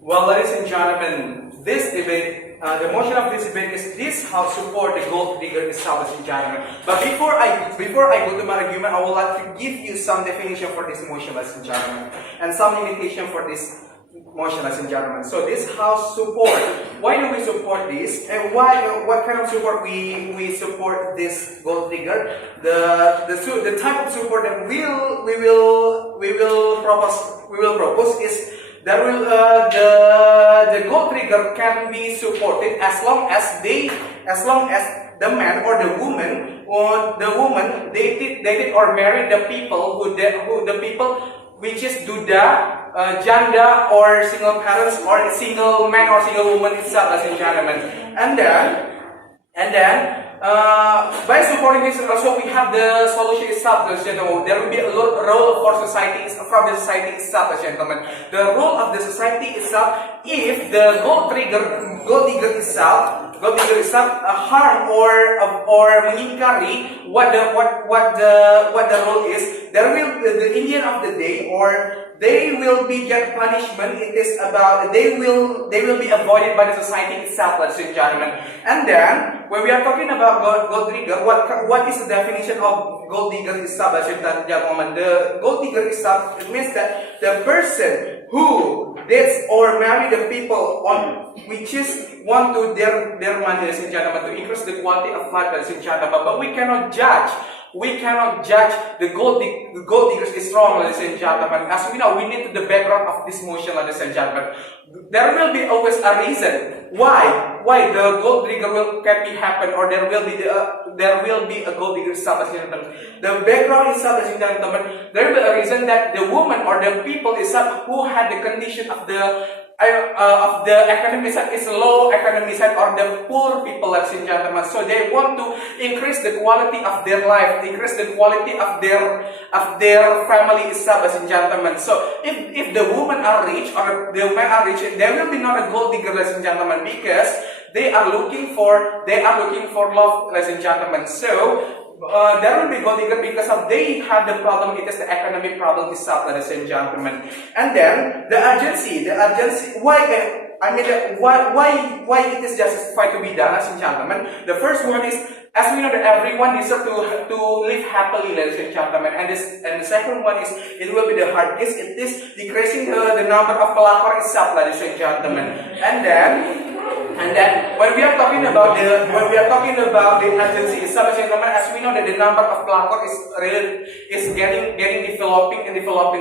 Well, ladies and gentlemen, this debate, the motion of this debate is this House support the gold digger itself, ladies and gentlemen. But before I go to my argument, I would like to give you some definition for this motion, ladies and gentlemen, and some limitation for this motion, ladies and gentlemen. So this House support. Why do we support this? And what kind of support we support this gold digger? The type of support that we will propose is that the gold digger can be supported as long as the man or the woman dated or married the people which is duda, janda, or single parents, or single man or single woman itself, ladies and gentlemen. And then by supporting this also we have the solution itself, ladies and gentlemen. There will be a role for society from the society itself, ladies and gentlemen. The role of the society itself, if the gold digger itself harm or mengingkari what the role is, there will the end of the day, or they will be get punishment. It is about they will be avoided by the society itself, ladies and gentlemen. And then when we are talking about gold digger, what is the definition of gold digger itself, ladies and gentlemen? The gold digger itself, it means that the person who dates or marry the people on which is want to their money, ladies and gentlemen, to increase the quality of life, ladies and gentlemen. But we cannot judge. The gold diggers is wrong, ladies and gentlemen. As we know, we need the background of this motion, ladies and gentlemen. There will be always a reason why the gold digger can be happen, or there will be a gold digger itself, ladies and gentlemen. The background itself, ladies and gentlemen, there will be a reason that the woman or the people itself who had the condition of the economy side is low economy side, or the poor people, ladies and gentlemen. So they want to increase the quality of their life, increase the quality of their family itself, ladies and gentlemen. So if the women are rich or the men are rich, there will be not a gold digger, ladies and gentlemen, because they are looking for love, ladies and gentlemen. So there will be gold digger because of they have the problem. It is the economic problem itself, ladies and gentlemen. And then the urgency. Why it is justified to be done, ladies and gentlemen? The first one is, as we know that everyone deserves to live happily, ladies and gentlemen. And the second one is, it will be the hard case. It is decreasing the number of pelakor itself, ladies and gentlemen. And then when we are talking about the urgency itself, ladies and gentlemen, as we know that the number of pelakor is getting developing,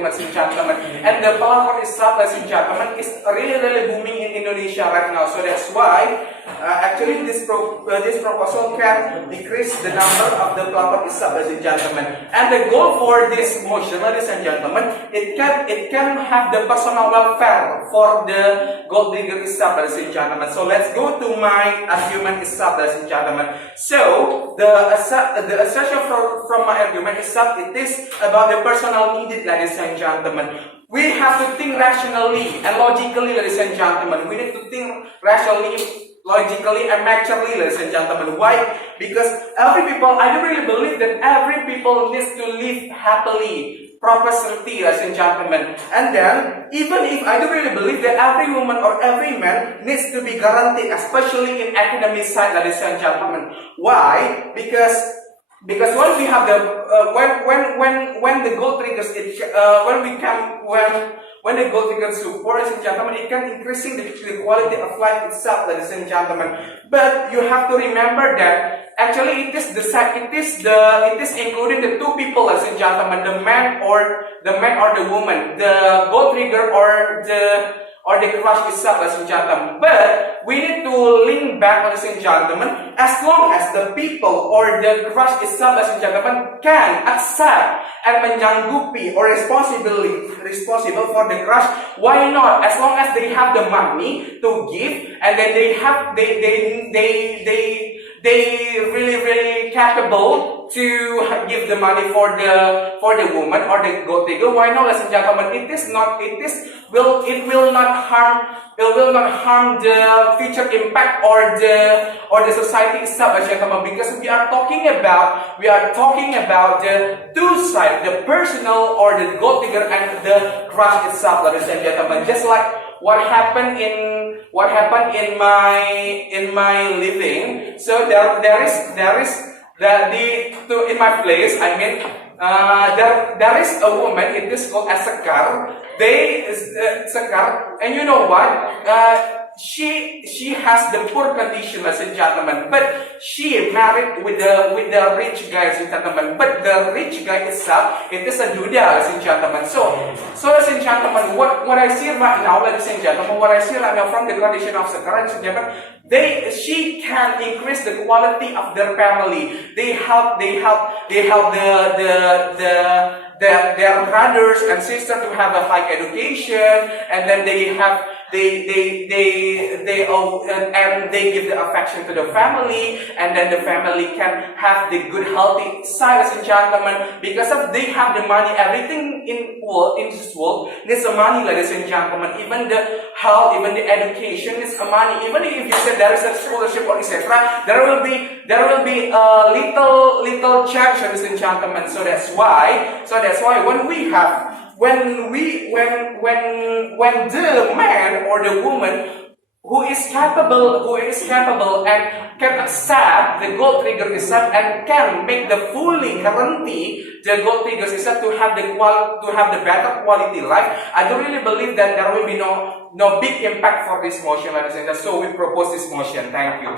ladies and gentlemen. And the pelakor itself, ladies and gentlemen, is really booming in Indonesia right now. So that's why actually this proposal can decrease the number of the pelakor itself, ladies and gentlemen. And the goal for this motion, ladies and gentlemen, it can have the personal welfare for the gold digger itself, ladies and gentlemen. So let's go to my argument itself, ladies and gentlemen. So the assertion from my argument itself, it is about the personal needed, ladies and gentlemen. We have to think rationally and logically, ladies and gentlemen. We need to think rationally, logically, and maturely, ladies and gentlemen. Why? Because I do really believe that every people needs to live happily, prosperity, ladies and gentlemen. And then, even if I do really believe that every woman or every man needs to be guaranteed, especially in academic side, ladies and gentlemen. Why? Because when we have the when the gold triggers when the gold triggers support, ladies and gentlemen, it can increasing the quality of life itself, ladies and gentlemen. But you have to remember that actually it is including the two people, ladies and gentlemen, the man or the woman, the gold trigger or the crush itself, ladies and gentlemen. But we need to link back, ladies and gentlemen, as long as the people or the crush itself, ladies and gentlemen, can accept and menyanggupi or responsible for the crush, why not? As long as they have the money to give, and then they really capable to give the money for the woman or the gold digger. Why not, ladies and gentlemen? It will not harm the future impact or the society itself, ladies and gentlemen, because we are talking about the two sides, the personal or the gold digger and the crush itself, ladies and gentlemen. Just like what happened in my living. So there is in my place. I mean, there is a woman. It is called as Sekar. Sekar, and you know what? She has the poor condition, ladies and gentlemen, but she married with the rich guy, ladies and gentlemen. But the rich guy itself, it is a duda, ladies and gentlemen. So ladies and gentlemen, what I see right now, ladies and gentlemen, what I see right now from the condition of Sekar, ladies and gentlemen, she can increase the quality of their family. They help their brothers and sisters to have a high education, and then they give the affection to the family, and then the family can have the good healthy side, ladies and gentlemen, because of they have the money. Everything in this world needs the money, ladies and gentlemen. Even the health, even the education needs the money. Even if you say there is a scholarship or etc., there will be a little charge, ladies and gentlemen. So that's why when the man or the woman who is capable and can accept the gold trigger itself and can make the fully guarantee the gold triggers itself to have the better quality life, I don't really believe that there will be no big impact for this motion, ladies and gentlemen. So we propose this motion. Thank you.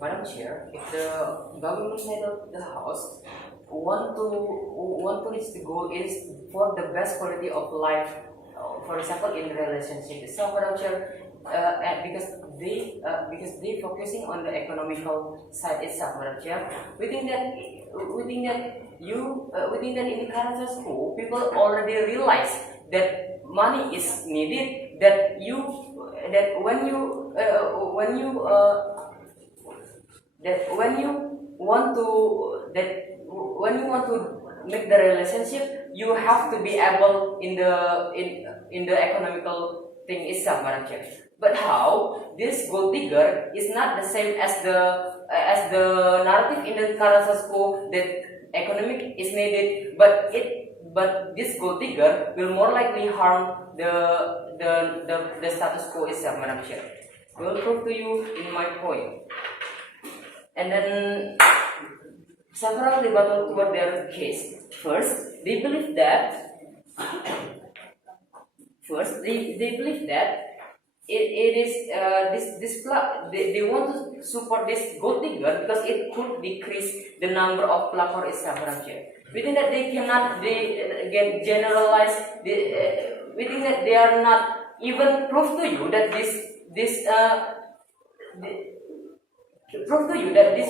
Madam Chair, if the government side of the house want to reach the goal is for the best quality of life, for example in relationship. So Madam Chair, because they focusing on the economical side itself, Madam Chair, we think that in the current school people already realize that money is needed. When you want to make the relationship, you have to be able in the economical thing itself, Madam Chair. But how this gold digger is not the same as the narrative in the current school that economic is needed, but this gold digger will more likely harm the status quo itself, Madam Chair. I will prove to you in my point. And then several rebuttal toward their case. First, they believe that they want to support this gold digger because it could decrease the number of pelakor itself, Madam Chair. We think that they cannot generalize. We think that they are not even prove to you that these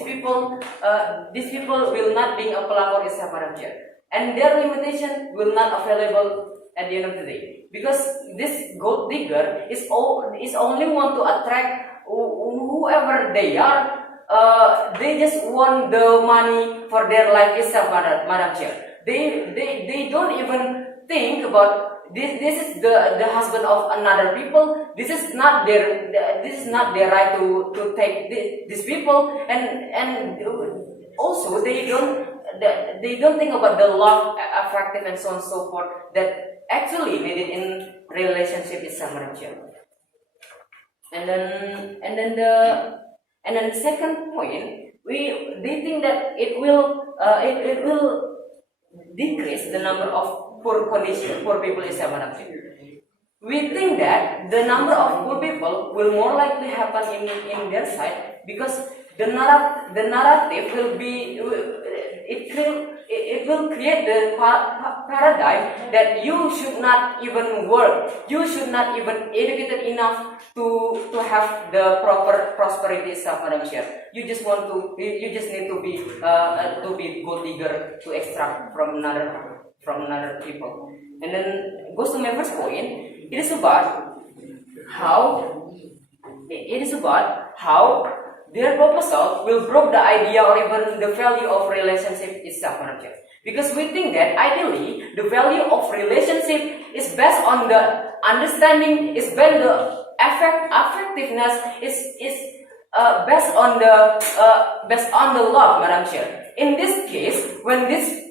people will not be a pelakor itself, Madam Chair, and their limitation will not available at the end of the day, because this gold digger is only want to attract whoever they are. They just want the money for their life itself, Madam Chair. They don't even think about this is the husband of another people. This is not their right to take these people, and also they don't think about the love, attractive, and so on and so forth that actually needed in relationship itself, Madam Chair. And then the second point, they think that it will decrease the number of poor people itself, Madam Chair. We think that the number of poor people will more likely happen in their side because the narrative will be it will create the paradigm that you should not even work, you should not even educated enough to have the proper prosperity itself, Madam Chair. You just need to be gold digger to extract from another people. And then goes to my first point. It is about how their proposal will broke the idea or even the value of relationship itself, Madam Chair. Because we think that ideally the value of relationship is based on the understanding, is based on the effectiveness, is based on the love, Madam Chair. In this case, when this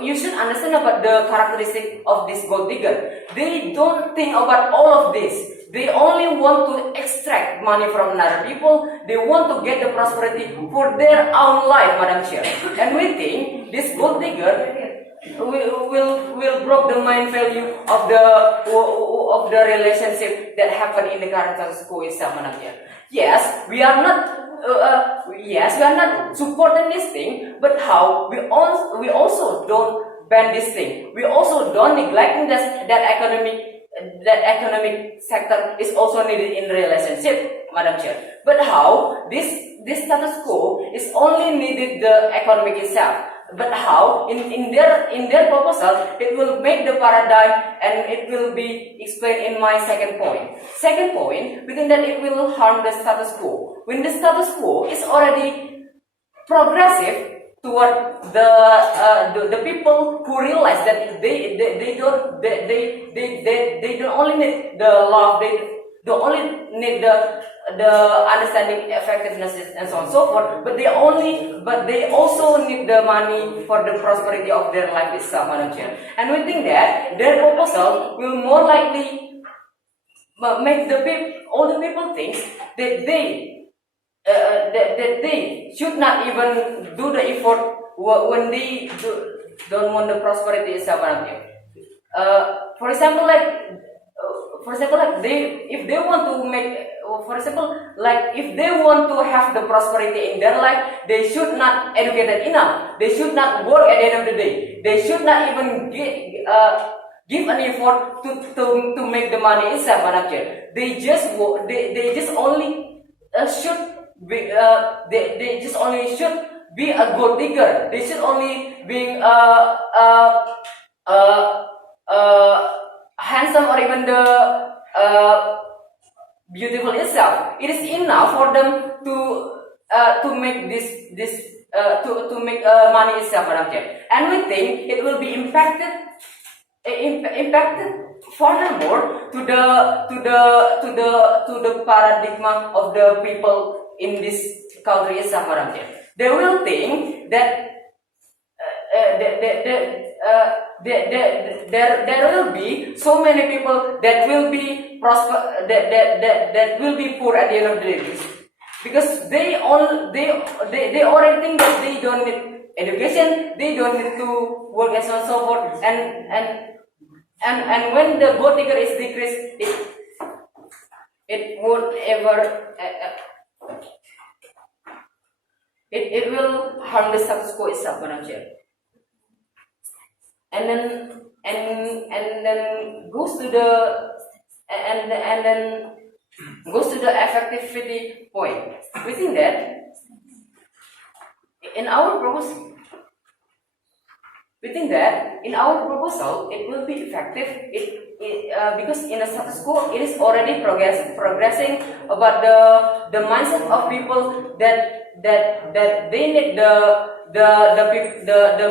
you should understand about the characteristic of this gold digger. They don't think about all of this. They only want to extract money from another people. They want to get the prosperity for their own life, Madam Chair. And we think this gold digger will broke the main value of the relationship that happened in the current status quo itself, Madam Chair. Yes, we are not supporting this thing, but how we also don't ban this thing. We also don't neglecting that economic sector is also needed in relationship, Madam Chair. But how this status quo is only needed the economic itself. But how in their proposal it will make the paradigm, and it will be explained in my second point. Second point, we think that it will harm the status quo. When the status quo is already progressive toward the people who realize that they don't only need the love, they don't only need the understanding, effectiveness, and so on and so forth, but they also need the money for the prosperity of their life itself, Madam Chair. And we think that their proposal will more likely make all the people think that they should not even do the effort when they don't want the prosperity itself, Madam Chair. For example, if they want to have the prosperity in their life, they should not educated enough. They should not work at the end of the day. They should not even give an effort to make the money itself, Madam Chair. They just only should be a gold digger. They should only be handsome or even the beautiful itself. It is enough for them to make to make money itself, Madam Chair. And we think it will be impacted furthermore to the paradigm of the people in this country itself, Madam Chair. They will think that there will be so many people that will be that will be poor at the end of the day, because they already think that they don't need education, they don't need to work, and so on and so forth, and when the gold digger is decreased, it won't ever it will harm the status quo itself, Madam Chair. And then goes to the effectivity point. We think that in our proposal, it will be effective. Because in a status quo, it is already progressing about the mindset of people that they need the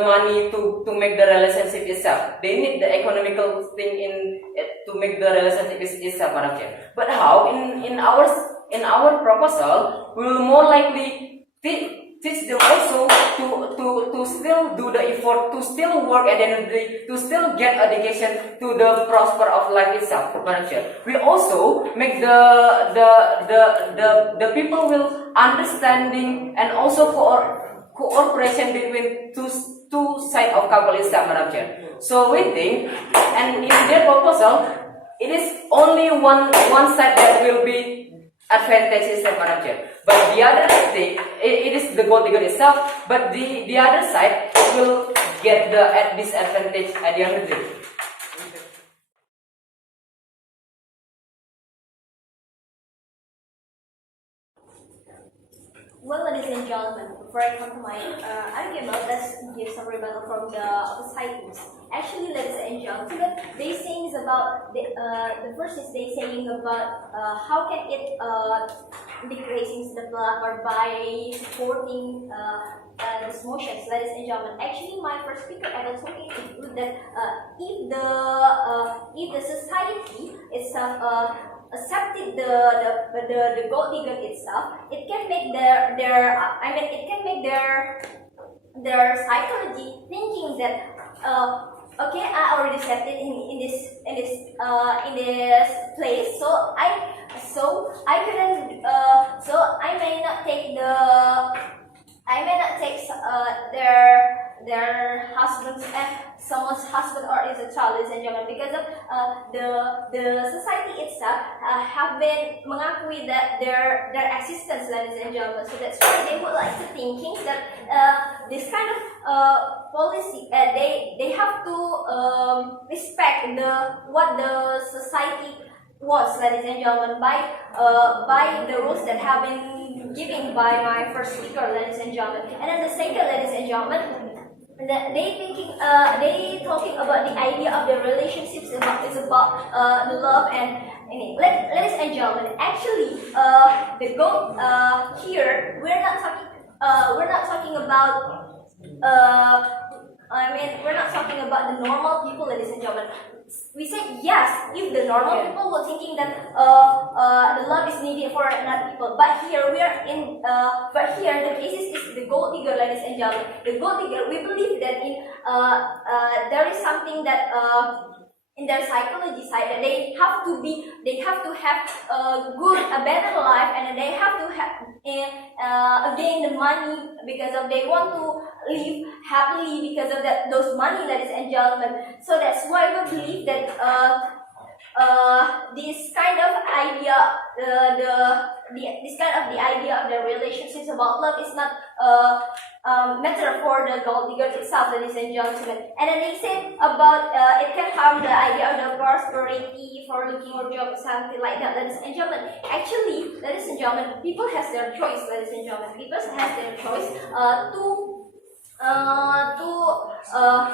money to make the relationship itself. They need the economical thing to make the relationship itself, Madam Chair. But how in our proposal, we will more likely teach them also to still do the effort, to still work at the end of the day, to still get education to the prosper of life itself, Madam Chair. We also make the people will understanding and also cooperation between two sides of couple itself, Madam Chair. So we think, and in their proposal, it is only one side that will be advantage is Samarajah. But the other thing, it is the gold digger itself, but the other side will get the disadvantage at the end of the day. Well, ladies and gentlemen, before I come to my argument, let's give some rebuttal from the other sides. Actually, ladies and gentlemen, they saying about the first is they saying about how can it decreasing the platform by supporting these motions, ladies and gentlemen. Actually, my first speaker ever talking include that if the society itself accepted the gold digger itself, it can make it can make their psychology thinking that okay, I already accepted in this place, so I couldn't so I may not take their husband's someone's husband or is a child, ladies and gentlemen, because of the society itself have been mengakui that their existence, ladies and gentlemen. So that's why they would like to thinking that this kind of policy they have to respect what the society wants, ladies and gentlemen, by the rules that have been given by my first speaker, ladies and gentlemen. And then the second, ladies and gentlemen, they talking about the idea of the relationships is about the love and ladies and gentlemen. Actually, the goal here we're not talking about we're not talking about the normal people, ladies and gentlemen. We say yes if the normal people were thinking that the love is needed for another people, but here we are in but here the basis is the gold digger, ladies and gentlemen. The gold digger, we believe that in there is something that in their psychology side that they have to have a better life, and they have to have gain the money because of they want to live happily because of those money, ladies and gentlemen. So that's why we believe that this kind of idea, this kind of the idea of the relationships about love is not matter for the gold digger itself, ladies and gentlemen. And then they said about it can harm the idea of the prosperity for looking for job, something like that, ladies and gentlemen. Actually, ladies and gentlemen, people has their choice, ladies and gentlemen. People has their choice to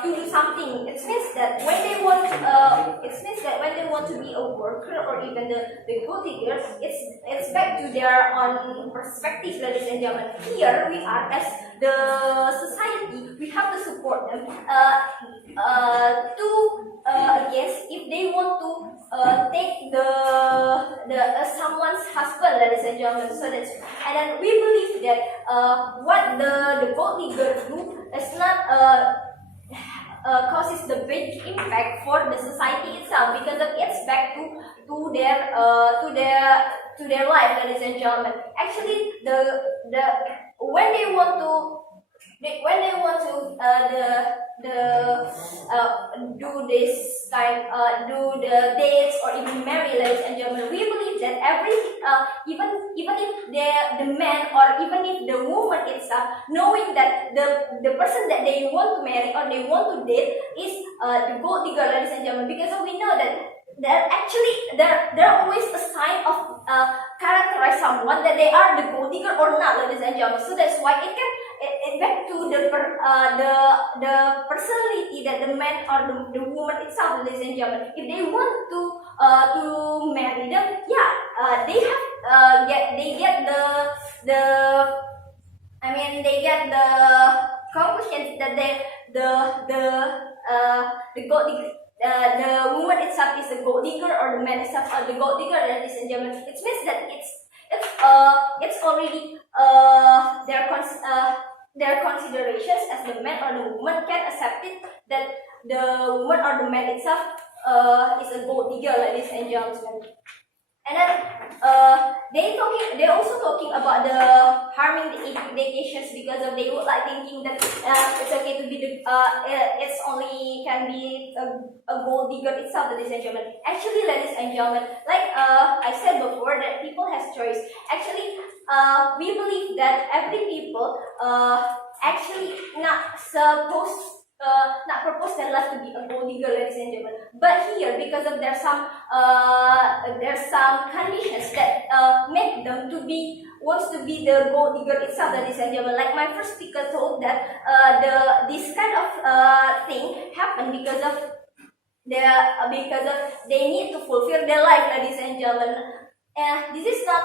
do something. It means that when they want to be a worker or even the gold diggers, it's back to their own perspective, ladies and gentlemen. Here we are as the society, we have to support them against if they want to take the someone's husband, ladies and gentlemen. So that's, and then we believe that what the gold digger do is not causes the big impact for the society itself, because of it's back to their life, ladies and gentlemen. Actually, when they want to do this kind do the dates or even marry, ladies and gentlemen, we believe that even if the man or even if the woman itself knowing that the person that they want to marry or they want to date is the gold digger, ladies and gentlemen, because we know that there always a sign of characterize someone that they are the gold digger or not, ladies and gentlemen. So that's why it back to the personality that the man or the woman itself, ladies and gentlemen. If they want to marry them, they get the conclusion that the woman itself is the gold digger or the man itself are the gold digger, ladies and gentlemen. It means that it's already their considerations as the man or the woman can accept it that the woman or the man itself is a gold digger, ladies and gentlemen. And then they also talking about the harming the educations because of they would like thinking that it's okay to be it's only can be a gold digger itself, ladies and gentlemen. Actually, ladies and gentlemen, like I said before, that people has choice. we believe that every people actually not propose their life to be a gold digger, ladies and gentlemen. But here, because of there's some conditions that make them to be wants to be the gold digger itself, ladies and gentlemen. Like my first speaker told that this kind of thing happened because of they need to fulfill their life, ladies and gentlemen. This is not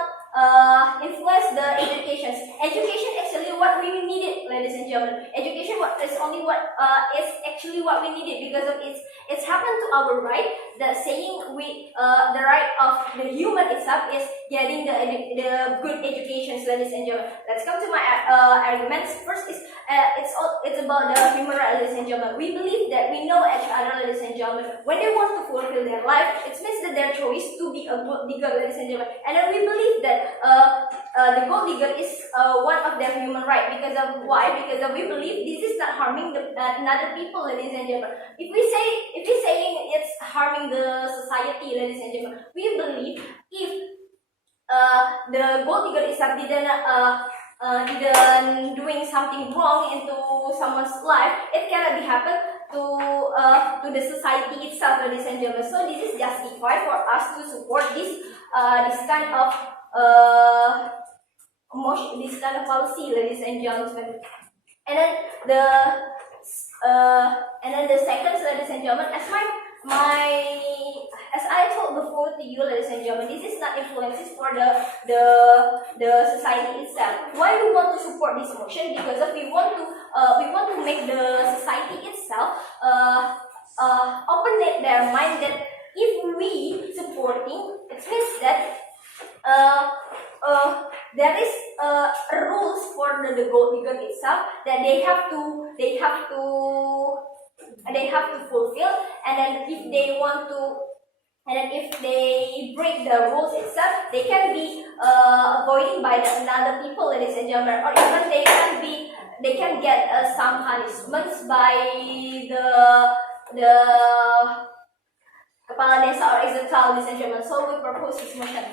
influence the education. Education actually what we needed, ladies and gentlemen. Education is only what is actually what we needed because of it's happened to our right. The saying we the right of the human itself is getting the good education, ladies and gentlemen. Let's come to my arguments. First is it's about the human right, ladies and gentlemen. We believe that we know each other, ladies and gentlemen. When they want to fulfill their life, it means that their choice to be a gold digger, ladies and gentlemen. And then we believe that the gold digger is one of their human right because of why? Because we believe this is not harming another people, ladies and gentlemen. If we saying it's harming the society, ladies and gentlemen, we believe if the gold digger itself didn't doing something wrong into someone's life, it cannot be happen to the society itself, ladies and gentlemen. So this is justified for us to support this kind of this kind of policy, ladies and gentlemen. And then the second, ladies and gentlemen, as I told before to you, ladies and gentlemen, this is not influences for the society itself. Why we want to support this motion? Because we want to make the society itself open their mind that if we supporting, it means that there is rules for the gold digger itself that they have to fulfill, and then if they want to, and then if they break the rules itself, they can be avoided by another people, ladies and gentlemen, or even they can get some punishments by the kepala desa or executive, ladies and gentlemen. So we propose this motion.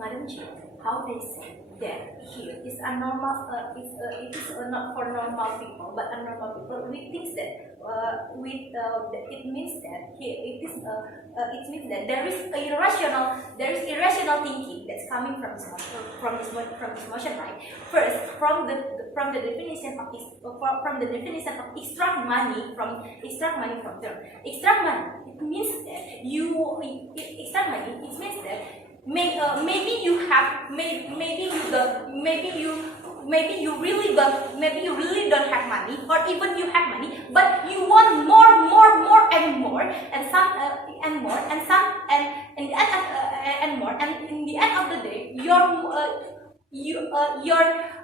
Madam Chair, how they say that here is a normal, it is not for normal people, but abnormal people. We think that it means that here it means that there is irrational thinking that's coming from this motion, right? First, from the definition of extract money from term. Extract money, it means that extract money. It means that maybe you really don't have money, or even you have money, but you want more and more, and some and more, and some and more, and in the end of the day,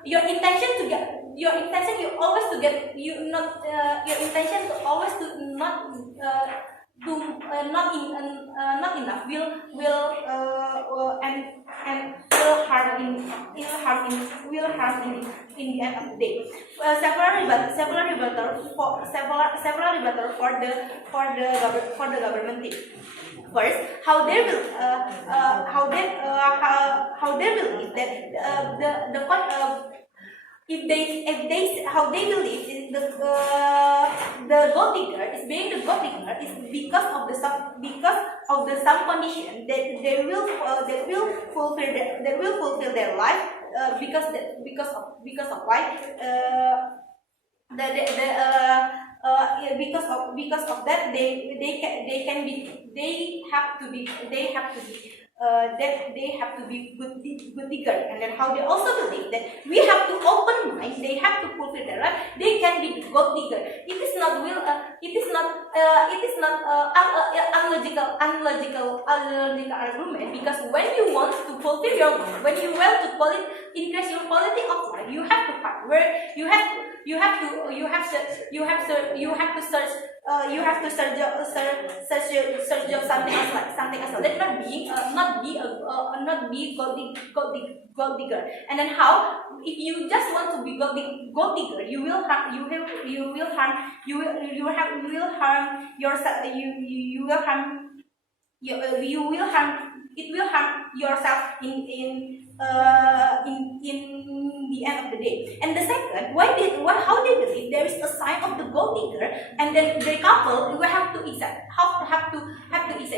your intention to get your intention to not enough will harm in the end of the day. Several rebuttal for the government team. First, how they believe that how they believe is the gold digger is being the gold digger is because of some condition that they will fulfill their life because of why because of that they have to be good digger, and then how they also believe that we have to open mind, they have to fulfill their life, they can be gold digger. It is not unlogical argument, because when you want to fulfill your goal, when you want to increase your quality of life, you have to hard work. You have to search job, something else like something else. Let not be gold digger. And then how, if you just want to be gold digger, you will harm yourself. It will harm yourself in the end of the day. And the second, how they believe there is a sign of the gold digger, and then the couple will have to accept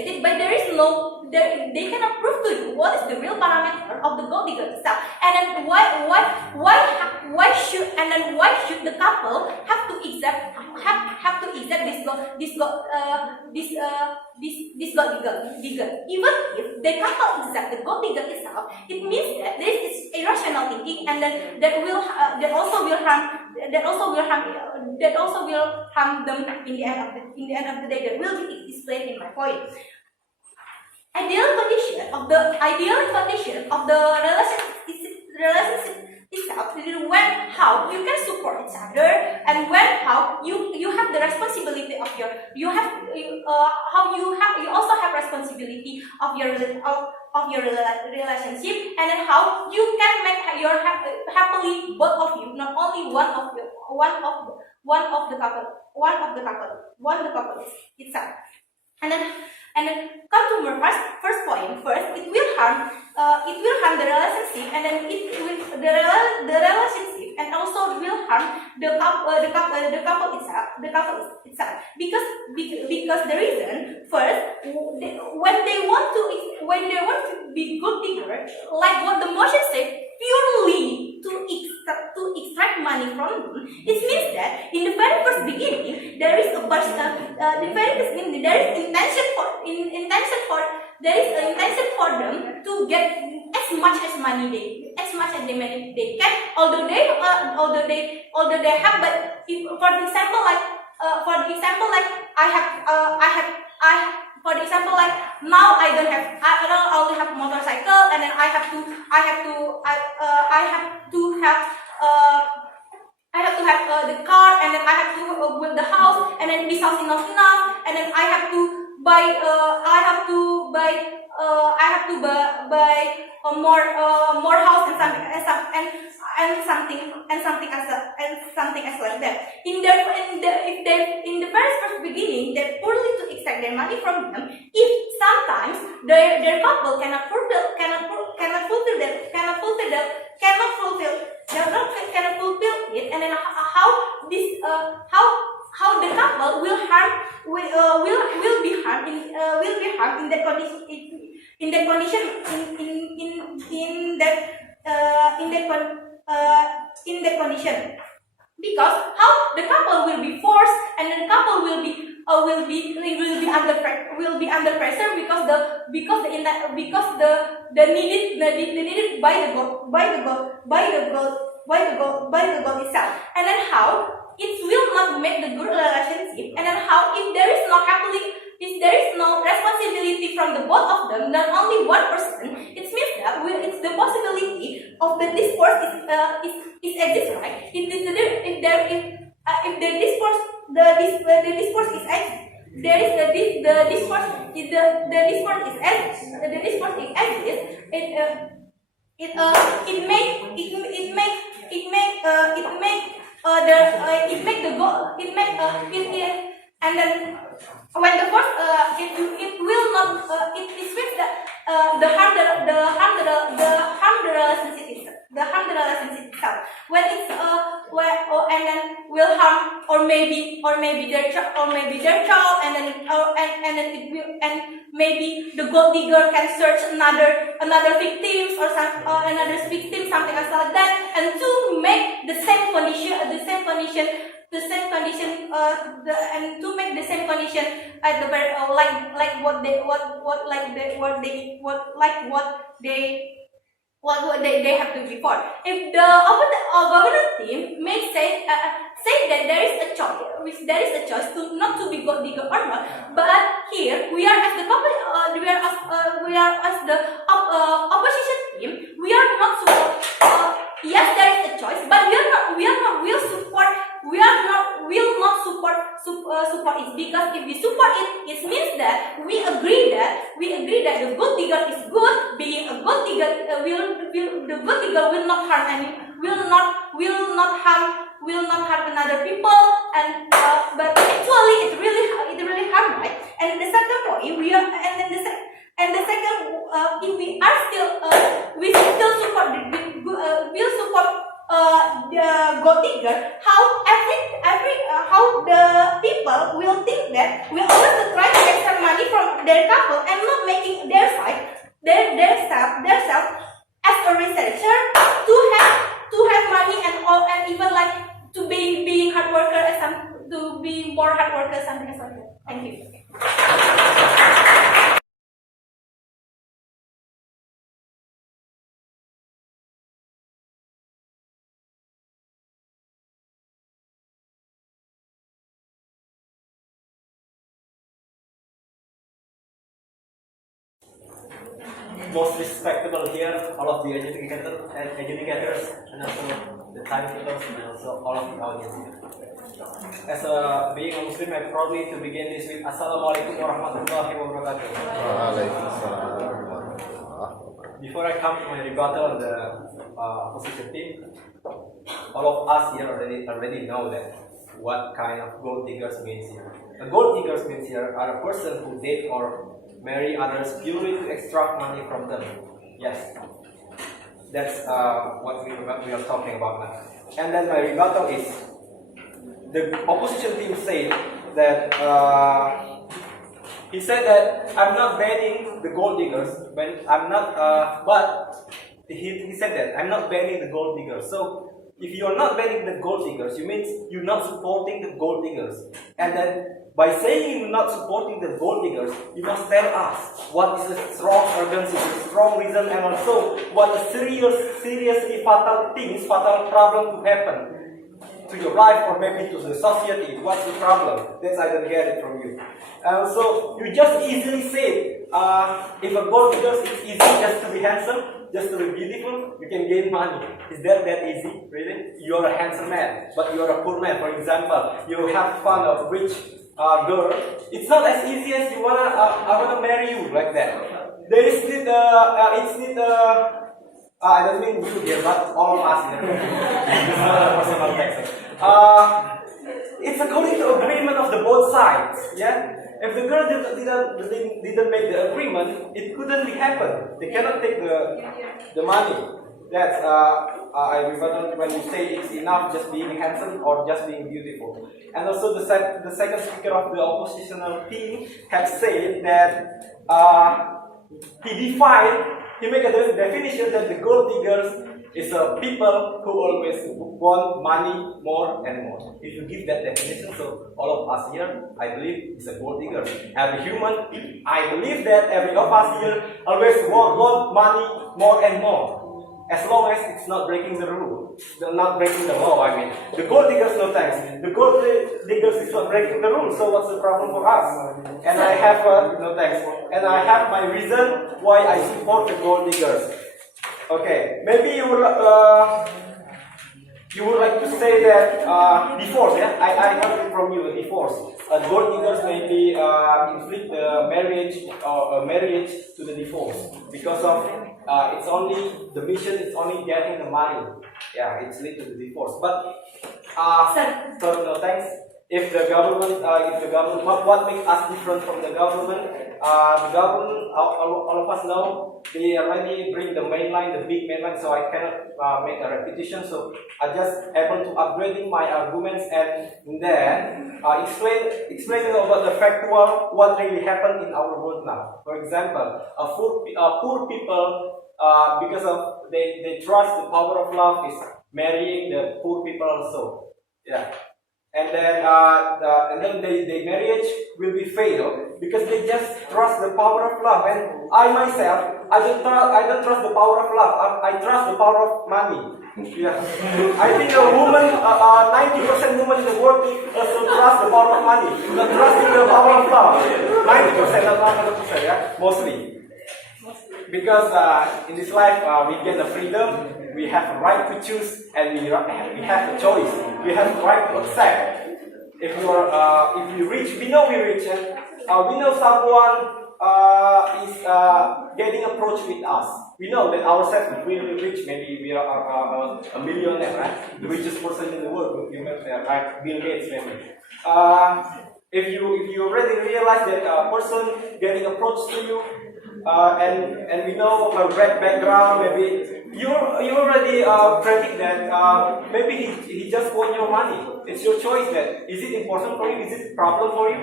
it, but there is no, they cannot prove to you what is the real parameter of the gold digger itself. And then why should the couple have to accept this gold digger? Even if the couple accept the gold digger itself, it means that this is irrational thinking, and then that also will harm them in the end of the day. That will be explained in my point. Ideal condition of the relationship itself, when how you can support each other, and when how you have the responsibility of your you also have responsibility of your relationship, and then how you can make your happily both of you, not only one of the couple itself. And then come to my first point. First, it will harm the relationship, and then the relationship, and also will harm the couple itself. Because the reason, first, when they want to be good digger, like what the motion said, purely to extract money from them, it means that in the very first beginning there is intention for them to get as much as they can, although they have, but if, for example like now I only have motorcycle, and then I have to have the car, and then I have to build the house, and then this house is not enough, and then I have to buy more house and something else like that. In the very first beginning, they poorly to extract their money from them. If sometimes their couple cannot fulfill it, and then how the couple will be harmed in that condition, because how the couple will be forced, and then the couple will be under pressure because the needed by the goal itself, and then how it will not make the good relationship, and then how if there is no responsibility from the both of them, not only one person, it means that it's the possibility of the discourse is exists, right? If the discourse is exists, there is the discourse and then when the first it will not it means that the harm the relationship itself, when it's and then will harm or maybe their child, and then it will, and maybe the gold digger can search another victims or another victim, something else like that, and to make the same condition and to make the same condition at the very what they have to report. If the government team may say that there is a choice to not to be gold digger or not, but here we are as the opposition team, we are not support yes, there is a choice, but will support. Will not support it, because if we support it, it means that we agree that the good digger is good. Being a good digger, the good digger will not harm another people, and but actually it really harm, right? And the second point, if we are still we still support will support the gold digger, how how the people will think that we always try to get some money from their couple and not making their self as a researcher to have money and all, and even like to being hard worker as to be more hard worker, something like that. Thank you. Most respectable here, all of the educators, and also the timekeepers, and also all of the audience here. As a being a Muslim, I'm proudly to begin this with Assalamualaikum warahmatullahi wabarakatuh. Before I come to my rebuttal on the opposition team, all of us here already know that what kind of gold diggers means here. A gold diggers means here are a person who date or marry others purely to extract money from them. Yes, that's what we are talking about now. And then my rebuttal is, the opposition team said that he said that I'm not banning the gold diggers, when I'm not, but he said that I'm not banning the gold diggers. So if you are not banning the gold diggers, you means you're not supporting the gold diggers. And then by saying you're not supporting the gold diggers, you must tell us what is a strong argument, a strong reason, and also what a seriously fatal problem to happen to your life or maybe to the society. What's the problem? That's I don't get it from you. So you just easily say, if a gold digger is easy just to be handsome, just to be beautiful, you can gain money. Is that easy? Really? You are a handsome man, but you are a poor man. For example, you have fun of rich girl. It's not as easy as you wanna. I wanna marry you like that. There is I don't mean you here, but all of us here. It's not a personal text. It's according to agreement of the both sides. Yeah. If the girl didn't make the agreement, it couldn't be happen. They cannot take the money. That's I remember when you say it's enough just being handsome or just being beautiful. And also the second speaker of the oppositional team has said that he make a definition that the gold diggers is people who always want money more and more. If you give that definition, so all of us here, I believe, is a gold digger. Every human, I believe that every of us here always want money more and more. As long as it's not breaking the rule, not breaking the law, I mean. The gold diggers, no thanks. The gold diggers is not breaking the rule, so what's the problem for us? And I have, no thanks. And I have my reason why I support the gold diggers. Okay, maybe you would like to say that divorce, yeah? I heard it from you, divorce. Gold diggers maybe inflict the marriage or marriage to the divorce because of it's only the mission is only getting the money. Yeah, it's lead to the divorce. But so no thanks. If the government, what makes us different from the government? The government, all of us know, they already bring the mainline, the big mainline, so I cannot make a repetition. So I just able to upgrading my arguments and then explaining about the factual what really happened in our world now. For example, poor people, because of they trust the power of love is marrying the poor people also. Yeah. And then the marriage will be failed because they just trust the power of love. And I myself, I don't trust the power of love. I trust the power of money. Yeah. I think a woman, 90% women in the world also trust the power of money, not trusting the power of love. 90%, not 100%, yeah, mostly. Because in this life we get the freedom, we have a right to choose, and we have a choice. We have the right to accept. If we reach, we know we reach, and we know someone is getting approached with us. We know that ourselves we will rich. Maybe we are a millionaire, right? The richest person in the world, right? Bill Gates, maybe. If you already realize that a person getting approached to you, and we know her background, maybe you already predict that maybe he just want your money. It's your choice. That is it important for you? Is it a problem for you?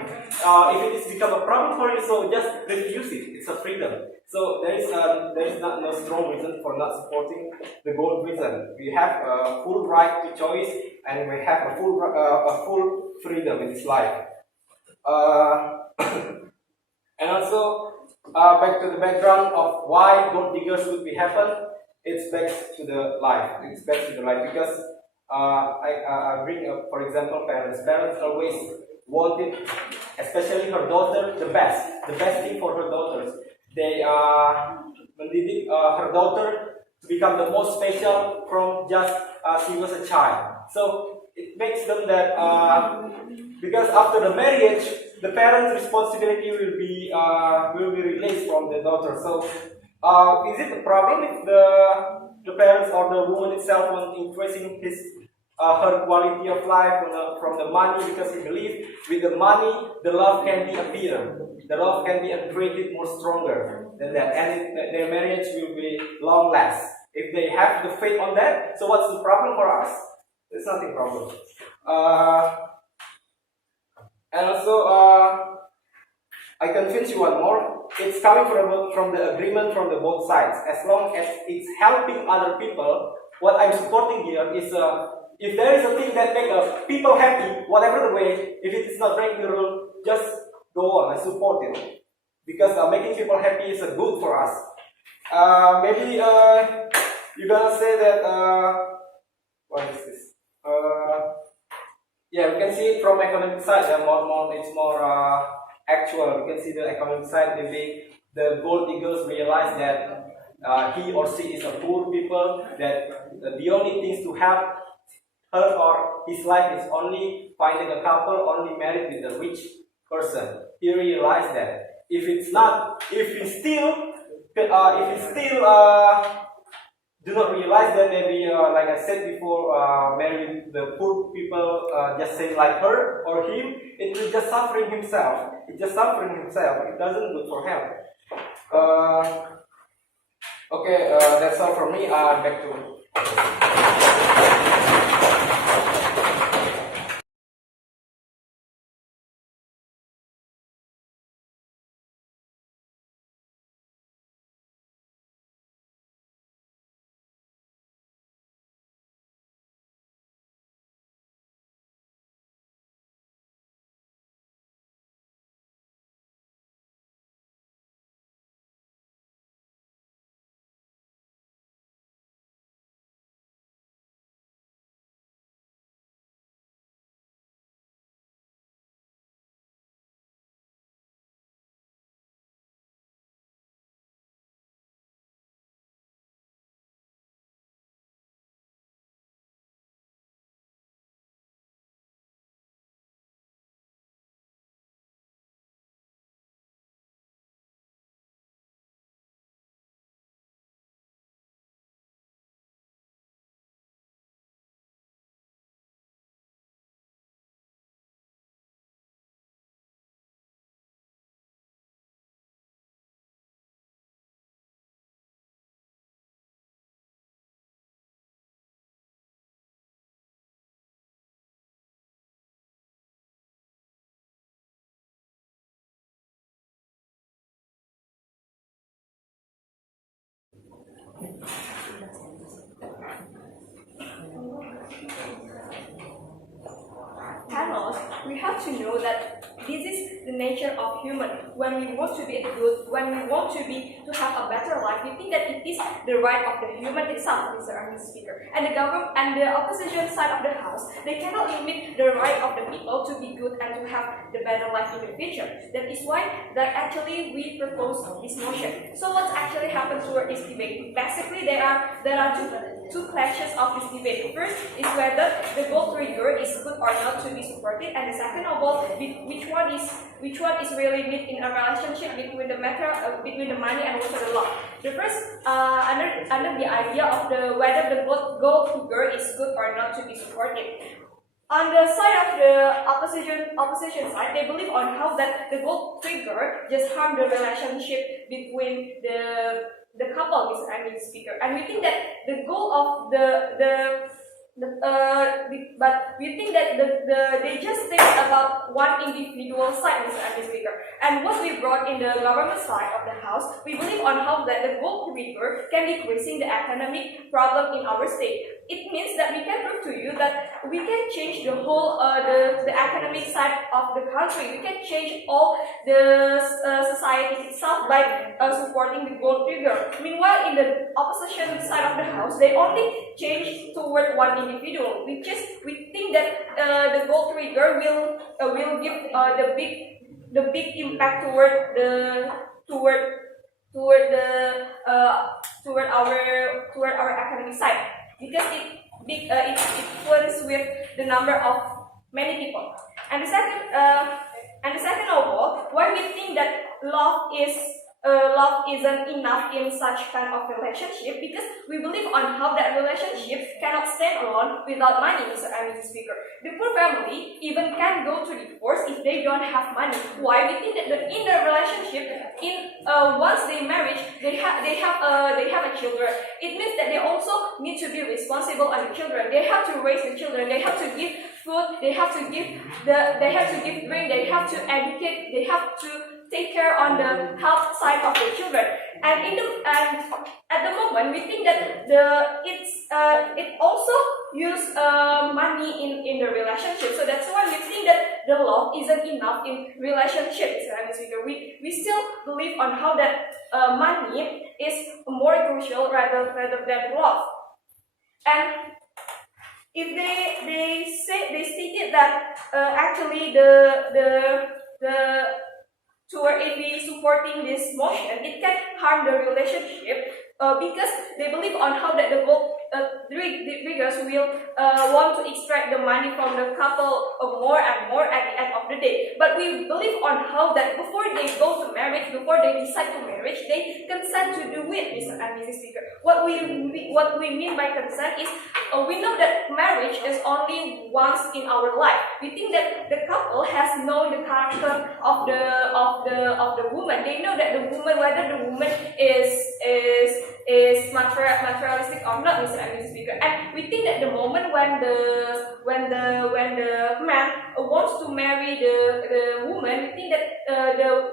If it is become a problem for you, so just refuse it. It's a freedom. So there is no strong reason for not supporting the gold reason. We have a full right to choice, and we have a full freedom in this life. And also back to the background of why gold diggers would be happen. It's back to the life. It's back to the life because I bring up, for example, parents. Parents always wanted, especially her daughter, the best thing for her daughters. They needed her daughter to become the most special from just she was a child. So it makes them that because after the marriage, the parents' responsibility will be released from the daughter. So is it a problem if the parents or the woman itself was increasing her quality of life from the money, because he believes with the money the love can be appear, the love can be created more stronger than that, and their marriage will be long last if they have the faith on that. So what's the problem for us? There's nothing problem. And also I convince you one more. It's coming from the agreement from the both sides. As long as it's helping other people, what I'm supporting here is if there is a thing that makes people happy, whatever the way, if it is not breaking the rule, just go on and support it. Because making people happy is good for us. Maybe you're gonna say that what is this? Yeah, we can see it from economic side. It's more actual. We can see the economic side. Maybe the gold diggers realize that he or she is a poor people. That the only things to help her or his life is only finding a couple, only married with a rich person. He realized that if he still do not realize that, maybe like I said before, marry the poor people, just say like her or him, it will just suffering himself. It just suffering himself. It doesn't good for health. Okay, that's all from me. Back to. Panels, we have to know that this is the nature of human. When we want to be good, when we want to have a better life, we think that it is the right of the human itself, Mr. Armin speaker. And the government and the opposition side of the house, they cannot limit the right of the people to be good and to have the better life in the future. That is why that actually we propose this motion. So what's actually happened toward this debate? Basically, there are two two clashes of this debate. First is whether the gold trigger is good or not to be supported, and the second of all, which one is really need in a relationship between the matter between the money and also the law. The first under the idea of whether the gold trigger is good or not to be supported. On the side of the opposition side, they believe on how that the gold trigger just harm the relationship between the couple, Mr. Amir speaker, and we think that the goal of but we think that they just think about one individual side, Mr. Amir speaker, and what we brought in the government side of the house, we believe on how that the gold trigger can decreasing the economic problem in our state. It means that we can prove to you that we can change the whole the economic side of the country. We can change all the society itself by supporting the gold trigger. Meanwhile, in the opposition side of the house, they only change toward one individual. We think that the gold trigger will give the big impact toward our economic side, because it influence with the number of many people. And the second of all, why we think that love isn't enough in such kind of relationship, because we believe on how that relationship cannot stand alone without money, Mr. Amir speaker. The poor family even can go to divorce if they don't have money. Why? We think that in the relationship, once they marry, they have a children. It means that they also need to be responsible on the children. They have to raise the children. They have to give food. They have to give drink. They have to educate. They have to take care on the health side of the children, and at the moment we think that it also use money in the relationship. So that's why we think that the love isn't enough in relationships. We still believe on how that money is more crucial rather than love. And if they stated that actually if we supporting this motion, it can harm the relationship because they believe on how that the gold triggers will want to extract the money from the couple more and more at the end of the day. But we believe on how that before they go to marriage, before they decide to marriage, they consent to do it, Mr. and Mrs. Speaker. What we mean by consent is we know that marriage is only once in our life. We think that the couple has known the character of the woman. They know that the woman, whether the woman is materialistic or not, Mr. and Mrs. Speaker. And we think that the moment when the man wants to marry the woman, we think that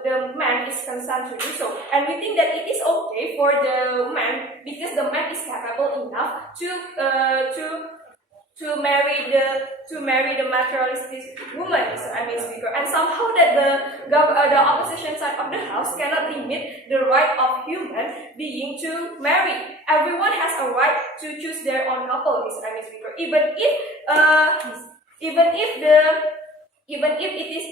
the man is consent to do so, and we think that it is okay for the man because the man is capable enough to marry the materialistic woman, Mr. and Mrs. Speaker. And somehow that the opposition side of the house cannot limit the right of human being to marry. Everyone has a right to choose their own couple, Mr. and Mrs. Speaker. Even if it is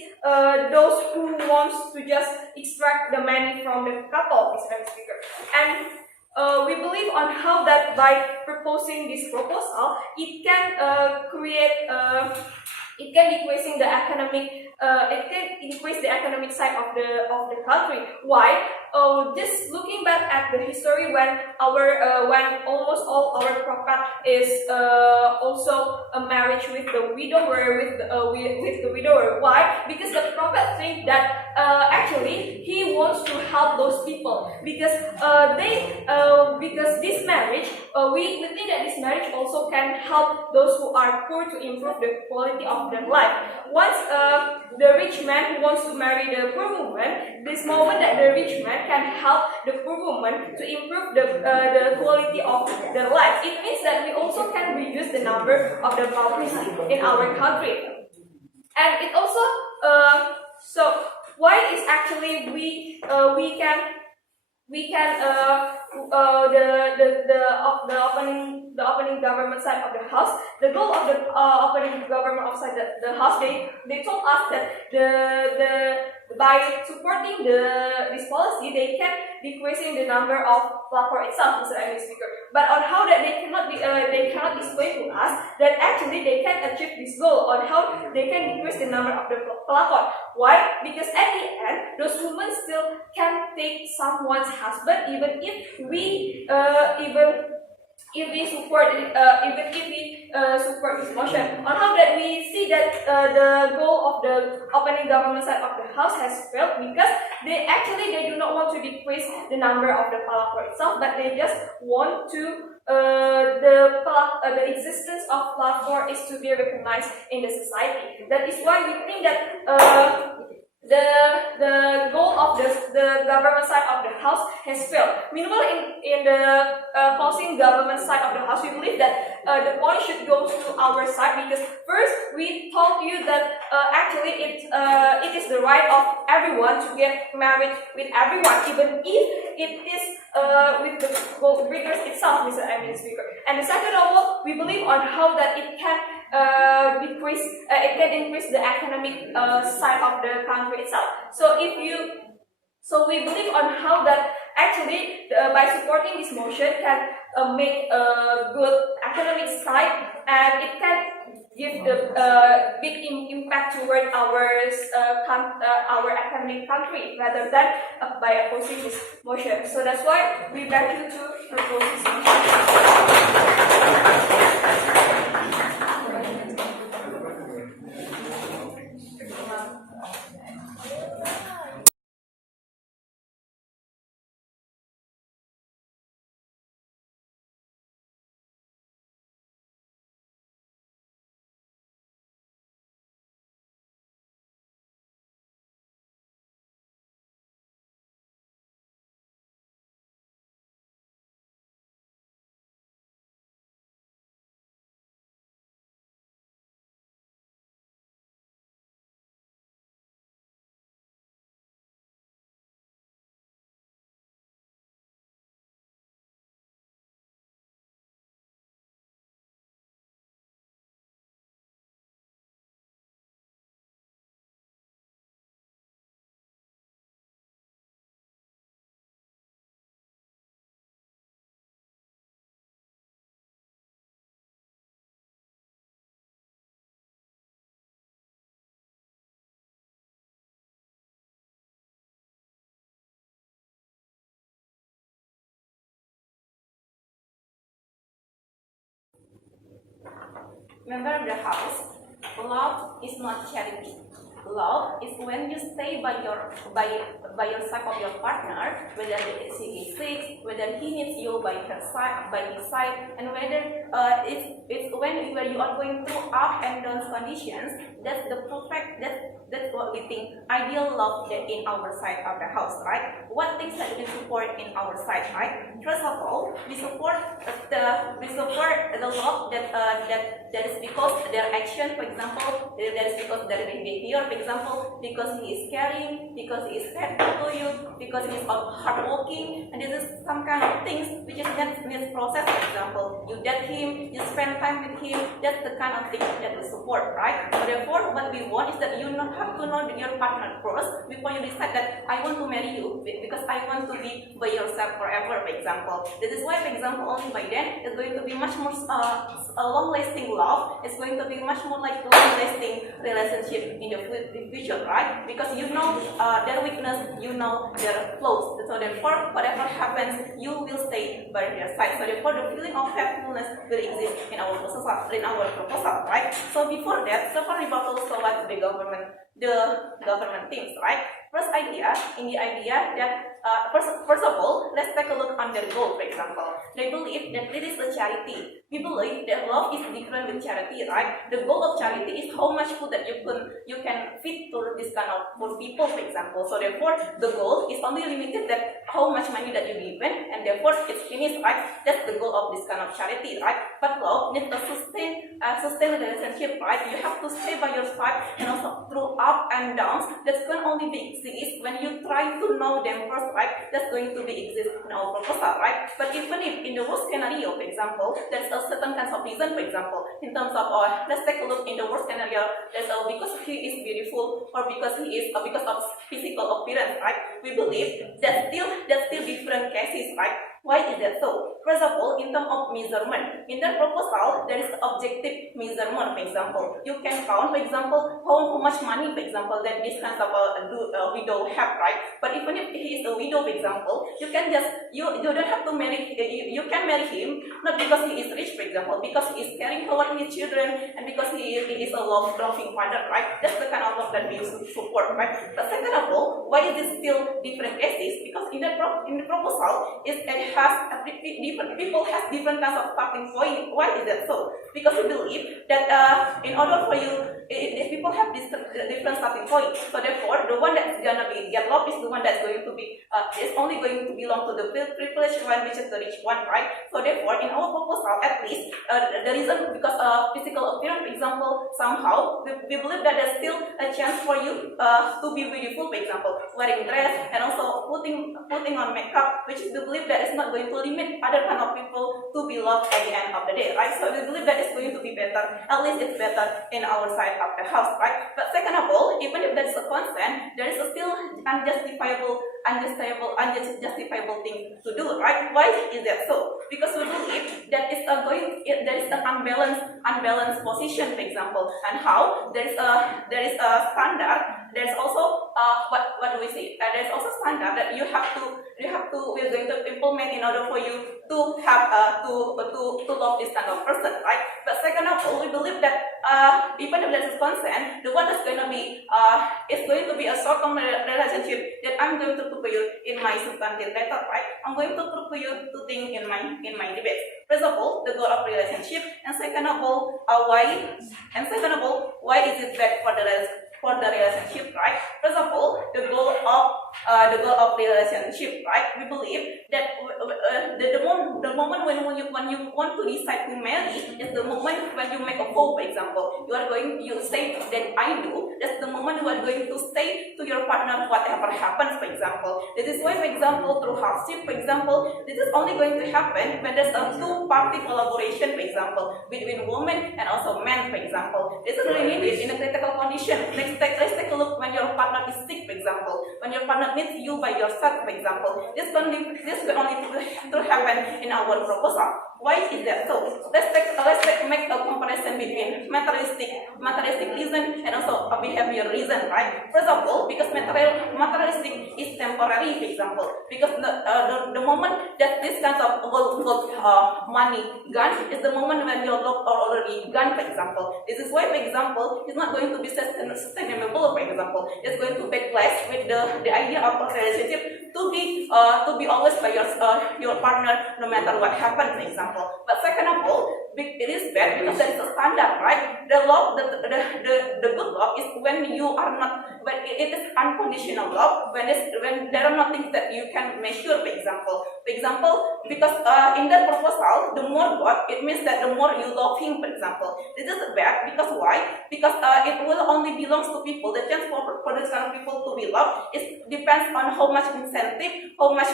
those who wants to just extract the money from the couple, Mr. and Mrs. Speaker. And we believe on how that by proposing this proposal, it can decreasing the economic, it can increase the economic side of the country. Why? Just looking back at the history when almost all our prophet is also a marriage with the widower, with the widower. Why? Because the prophet think that actually he wants to help those people because because this marriage we think that this marriage also can help those who are poor to improve the quality of their life. Once the rich man who wants to marry the poor woman, this moment that the rich man can help the poor woman to improve the quality of their life. It means that we also can reduce the number of the poverty in our country. And it also so why is actually the opening government side of the house, the goal of the opening government outside the house, they told us that by supporting this policy, they can decreasing the number of pelakor itself, Mr. Emily speaker. But on how that they cannot explain to us that actually they can achieve this goal on how they can decrease the number of the pelakor. Why? Because at the end, those women still can take someone's husband, even if we support this motion. On how that we see that the goal of the opening government side of the house has failed because they do not want to decrease the number of the pelakor itself, but they just want to the existence of pelakor is to be recognized in the society. That is why we think that the goal of the government side of the house has failed. Meanwhile, in the opposing government side of the house, we believe that the point should go to our side because first we told you that actually it is the right of everyone to get married with everyone, even if it is with the gold diggers itself, Mr. Emily speaker. And the second of all, we believe on how that it can increase the economic side of the country itself. So we believe on how that actually by supporting this motion can make a good economic side, and it can give the big impact toward our economic country rather than by opposing this motion. So that's why we beg you to propose this motion. Member of the house, love is not charity. Love is when you stay by your side of your partner, whether he is sick, whether he needs you by his side, and whether it's when you are going through up and down conditions. That's the perfect. That's what we think ideal love in our side of the house, right? What things that we support in our side, right? First of all, we support the love that is because their action, for example, that is because their behavior, for example, because he is caring, because he is faithful to you, because he is hardworking, and this is some kind of things which is needs process. For example, you date him, you spend time with him. That's the kind of thing that we support, right? So therefore, what we want is that you have to know your partner first before you decide that I want to marry you because I want to be by yourself forever. For example, this is why, for example, only by then it's going to be much more a long-lasting love. It's going to be much more like long-lasting relationship in the future, right? Because you know their weakness, you know their flaws. So therefore, whatever happens, you will stay by their side. So therefore, the feeling of faithfulness will exist in our proposal, right? So before that, several rebuttals towards the government teams, right? First idea, that first of all, let's take a look on their goal. For example, they believe that it is a charity. We believe that love is different with charity, right? The goal of charity is how much food that you can feed to this kind of poor people, for example. So therefore, the goal is only limited that how much money that you given, and therefore it's finished, right? That's the goal of this kind of charity, right? But love needs a sustained relationship, right? You have to stay by your side and also throughout up and downs that can only be exist when you try to know them first, right? That's going to be exist in our proposal, right? But even if in the worst scenario, for example, there's a certain kinds of reason, for example, in terms of let's take a look in the worst scenario. There's because he is beautiful or because he is because of physical appearance, right? We believe that still different cases, right? Why is that so? First of all, in terms of measurement, in that proposal, there is objective measurement. For example, you can count, for example, how much money, for example, that this kind of widow have, right? But even if he is a widow, for example, you can just you don't have to marry. You can marry him not because he is rich, for example, because he is caring for his children and because he is a loving father, right? That's the kind of love that we support, right? But second of all, why is it still different cases? Because in the proposal, it has different people has different kinds of starting point. Why is that so? Because we believe that in order for you, these people have this different starting point. So therefore, the one that's gonna be get love is the one that's going to be is only going to belong to the privileged one, which is the rich one, right? So therefore, in our proposal, at least the reason because physical appearance, for example, somehow we believe that there's still a chance for you to be beautiful, for example, wearing dress and also putting on makeup, which is the belief that is not going to limit other kind of people to be loved at the end of the day, right? So we believe that it's going to be better. At least it's better in our side of the house, right? But second of all, even if there is a consent, there is a still unjustifiable thing to do, right? Why is that so? Because we believe that there is an unbalanced position, for example, and how there is a standard. There's also what do we say? There's also standard that we're going to implement in order for you to have to love this kind of person, right? But second of all, we believe that even if there's consent, the one that's going to be is going to be a short-term relationship that I'm going to prove to you in my substantive letter, right? I'm going to prove to you two things in my debates. First of all, the goal of relationship, and second of all, why is it bad for the relationship, right? First of all, the goal of relationship, right? We believe that the moment when you want to decide to marry is the moment when you make a vow, for example. You say that I do. That's the moment you are going to say to your partner whatever happens, for example. This is why, for example, through hardship, for example, this is only going to happen when there's a two-party collaboration, for example, between women and also men, for example. This is really needed in a critical condition. Let's take a look when your partner is sick, for example. When your partner needs you by yourself, for example. This can only to happen in our proposal. Why is that so? Let's make a comparison between materialistic reason and also a behavior reason, right? First of all, because materialistic is temporary, for example, because the moment that this kind of money gone is the moment when your love are already gone, for example. This is why, for example, it's not going to be sustainable, for example. It's going to backlash with the idea of a relationship to be always by your partner no matter what happens, for example. But second of all, it is bad because there is a standard, right? The good love is when you are not, when it is unconditional love, when there are not things that you can measure, for example. For example, because in that proposal, the more God, it means that the more you love him, for example. This is bad because why? Because it will only belongs to people. The chance for this kind of people to be loved depends on how much incentive, how much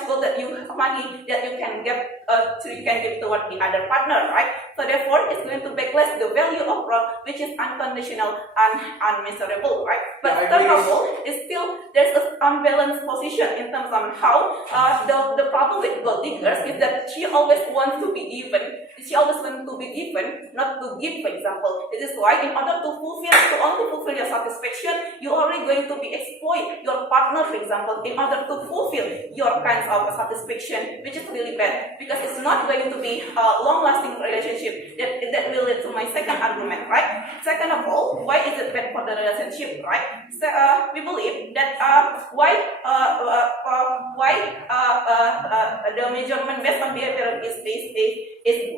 money that you can give toward the other partner, right? So therefore, it's going to backlash the value of love, which is unconditional and unmeasurable, right? But third of all, there's an unbalanced position in terms of how the problem with gold diggers is that she always wants to be given. She always wants to be given, not to give, for example. This is why in order to only fulfill your satisfaction, you're already going to be exploit your partner, for example, in order to fulfill your kinds of satisfaction, which is really bad because it's not going to be a long-lasting relationship. That will lead to my second argument, right? Second of all, why is it bad for the relationship, right? So, we believe that why the measurement based on behavior is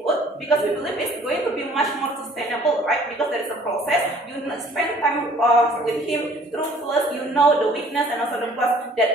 good because we believe it's going to be much more sustainable, right? Because there is a process. You spend time with him through plus you know the weakness and also the plus that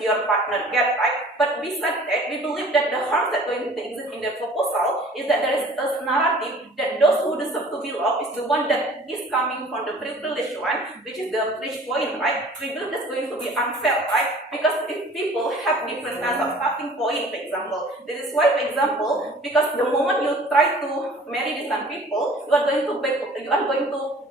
your partner get, right? But besides that, we believe that the harm that's going to exist in the proposal is that there is a narrative that those who deserve to be love is the one that is coming from the privileged one, which is the rich point, right? We believe that's going to be unfair, right? Because if people have different kinds of starting point, for example, this is why, for example, because the moment you try to marry these kind of people, you are going to go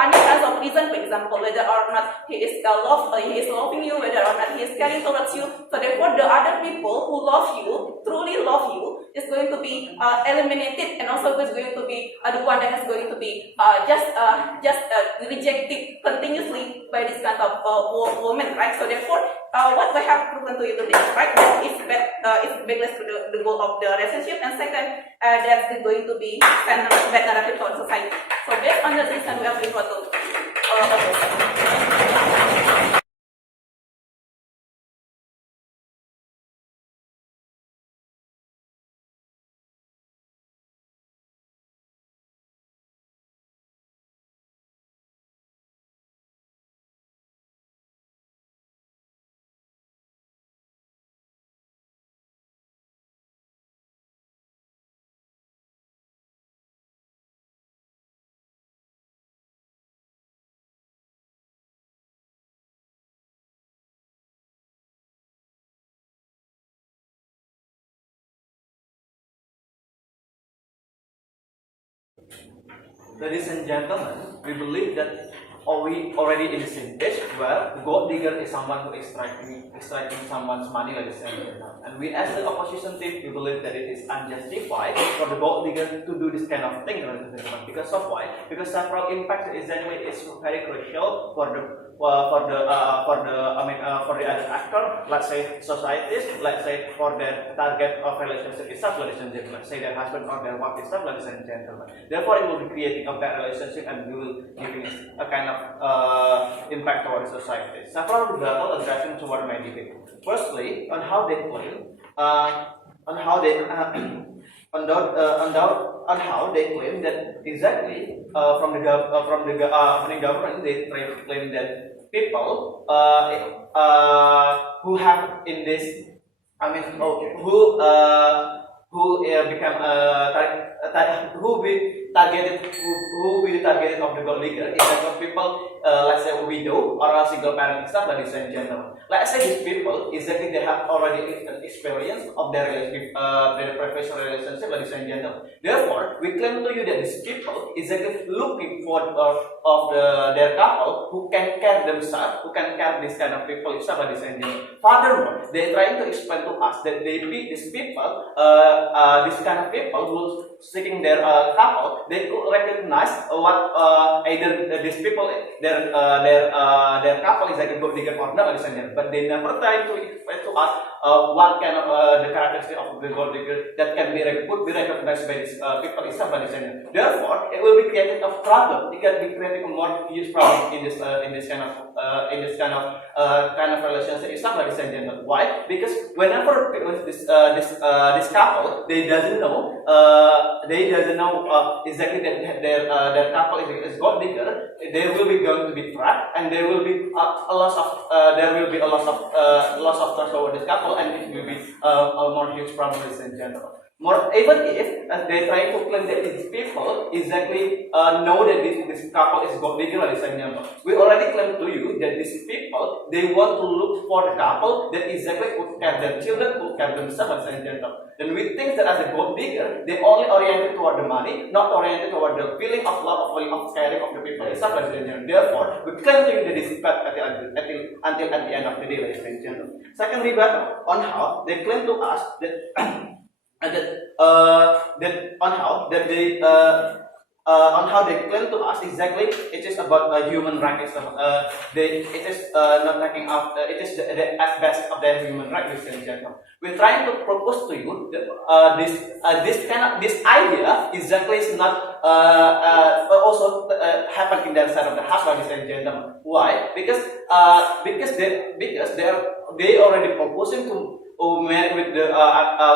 any kinds of reason, for example, whether or not he is loving you, whether or not he is caring towards you. So therefore, the other people who love you, truly love you, is going to be eliminated, and also is going to be the one that is going to be just rejected continuously by this kind of woman, right? So therefore, what I have proven to you today, right? It's backlash to the goal of the relationship, and second, that's going to be bad narrative for society. So based on the reason, we are going to Ladies and gentlemen, we believe that we already in the same page where the gold digger is someone who extracting someone's money, ladies and gentlemen. And we as the opposition team, we believe that it is unjustified for the gold digger to do this kind of thing, ladies and gentlemen. Because of why? Because several impacts is very crucial for the other actor, let's say societies, let's say for the target of relationship itself, ladies and gentlemen, say their husband or their wife itself, ladies and gentlemen. Therefore, it will be creating a bad relationship and we will giving a kind of impact toward society. Several rebuttal addressing toward my debate. Firstly, on how they claim, on how they claim that exactly from the government they claim that people who have in this, who will be targeted of the gold digger is that people, let's say a widow or a single parent itself, ladies and gentlemen. Let's say these people exactly they have already an experience of their relationship, their professional relationship, ladies and gentlemen. Therefore, we claim to you that these people exactly looking for their couple who can care themselves, who can care this kind of people itself, ladies and gentlemen. Furthermore, they are trying to explain to us that these people, this kind of people who seeking their couple, they could recognize what either these people their couple is like a gold digger or not, ladies and gentlemen. But they never try to explain to us what kind of the characteristic of the gold digger that can be recognized by these people itself, ladies and gentlemen. Therefore, it will be creating a problem. It can be creating a more huge problem in this kind of relationship itself, ladies and gentlemen. Why? Because whenever this couple they doesn't know exactly that their couple is gold digger, there will be going to be trapped, and there will be a loss of trust over this couple, and it will be a more huge problem, ladies and gentlemen. More, even if they try to claim that these people exactly know that this couple is gold digger, ladies and gentlemen, we already claim to you that these people they want to look for the couple that exactly would care their children, would care themselves, ladies and gentlemen. Then we think that as a gold digger, they only oriented toward the money, not oriented toward the feeling of love, of caring of the people itself, ladies and gentlemen. Therefore, we claim to you that this is bad until at the end of the day, ladies and gentlemen. Second rebuttal on how they claim to us that. On how they claim to us exactly, it is about human rights. It is not taking out. It is the aspect of their human rights, ladies and gentlemen. We're trying to propose to you that this idea exactly is not also happen in their side of the house, ladies and gentlemen. Why? Because they already proposing to marry with the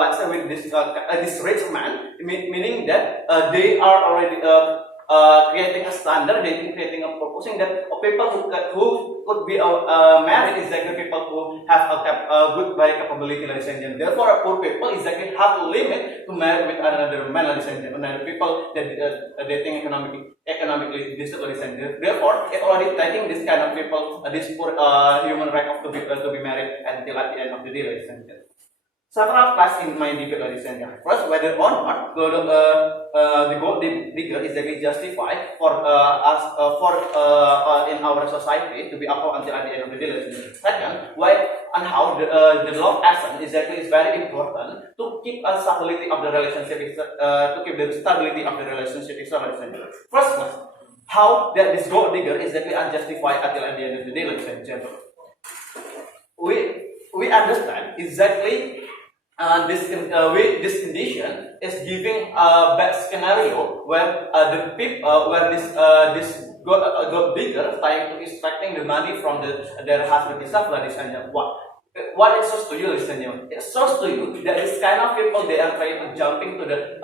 let's say with this rich man, meaning that they are already creating a standard, creating a proposing that people who could be married is exactly people who have a good body capability, ladies and gentlemen. Therefore, poor people exactly have a limit to marry with another man, ladies and gentlemen. And people that dating economically disabled, ladies and gentlemen. Therefore, it already taking this kind of people, this poor human right of to be married until at the end of the day, ladies and gentlemen. Several class in my debate, ladies and gentlemen. First, whether or not the gold digger is exactly justified for us in our society to be upheld until at the end of the day, ladies and gentlemen. Second, why and how the love action exactly is very important to keep a stability of the relationship, to keep the stability of the relationship, ladies and gentlemen. First, how that this gold digger is exactly unjustified until at the end of the day, ladies and gentlemen. We understand exactly. This condition is giving a bad scenario where the people, where this gold digger trying to extracting the money from their husband itself, ladies and gentlemen. What it shows to you, ladies and gentlemen? It shows to you that this kind of people, they are trying to jumping to the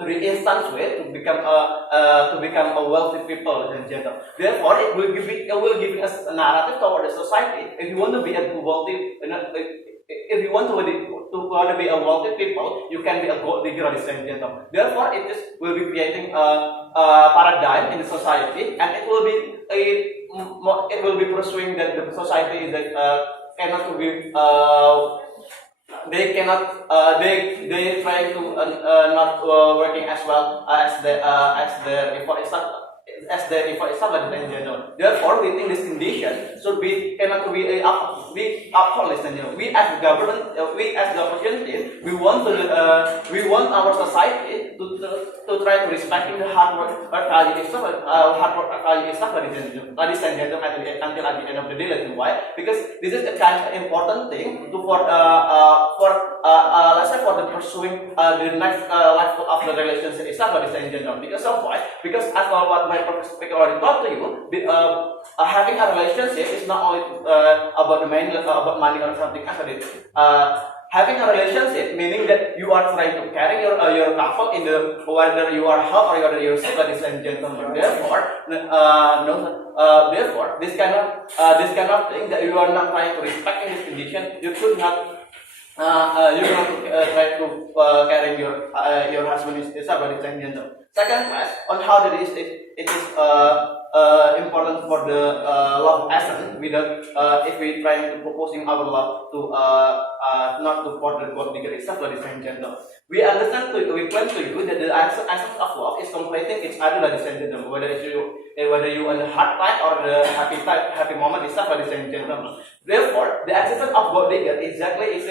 to the instant way to become a wealthy people, ladies and gentlemen. Therefore, it will give us a narrative toward the society. If you want to be a wealthy, if you want to be a wealthy people, you can be a gold digger, ladies and gentlemen. Therefore, will be creating a paradigm in the society, and it will be pursuing that the society is cannot be they try to not working as well as the effort itself, ladies and gentlemen. Therefore, we think this condition should be cannot be upheld, ladies and gentlemen. We as the government, we as the opportunity, we want our society to try to respecting the hard work value itself, ladies and gentlemen, until at the end of the day. Why? Because this is a kind of important thing for let's say for the pursuing the next life of the relationship itself, ladies and gentlemen. Because of why? Because as what my speaker already taught to you, having a relationship is not only about the money, about money or something else. Having a relationship meaning that you are trying to carry your couple in the whether you are help or you're sick, ladies and gentlemen. Therefore, therefore, this kind of thing that you are not trying to respect in this condition, you should not. You cannot try to carry your husband is ladies and gentlemen. Second class on how it is important for the love essence without if we trying to proposing our love to not to for the gold digger itself, ladies and gentlemen. We understand we claim to you that the essence of love is completing each other, ladies and gentlemen. Whether you on the hard time or the happy moment itself, ladies and gentlemen. Therefore, the existence of gold digger exactly is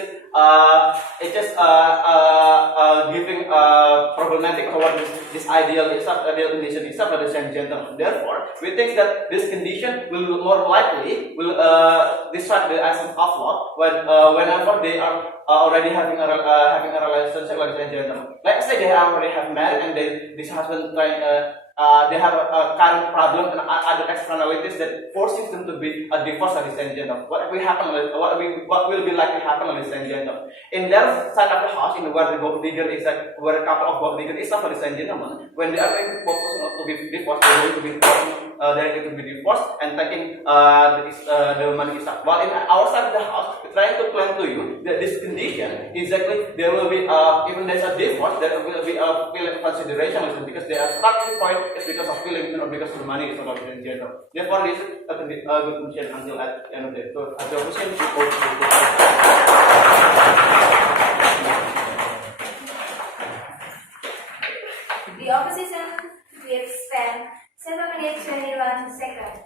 giving problematic toward this ideal condition itself, ladies and gentlemen. Therefore, we think that this condition will more likely distract the essence of love whenever they are already having a relationship, ladies and gentlemen. Let's say they already have married and this husband they have a current problem and other externalities that forces them to be a divorce, ladies and gentlemen. What will be likely happen, ladies and gentlemen? In their side of the house, in where the gold digger is, where a couple of gold digger is, ladies and gentlemen, when they are going to focus on to be divorced, they're going to be divorced and taking the money itself. While in our side of the house, we're trying to claim to you that this condition exactly there will be even there's a divorce, there will be a feeling consideration, because they are starting point is because of feeling, not because of the money, so ladies and gentlemen. Therefore, this is a good condition until at the end of the day. So, as the opposition, the opposition will spend 7 minutes 21 seconds.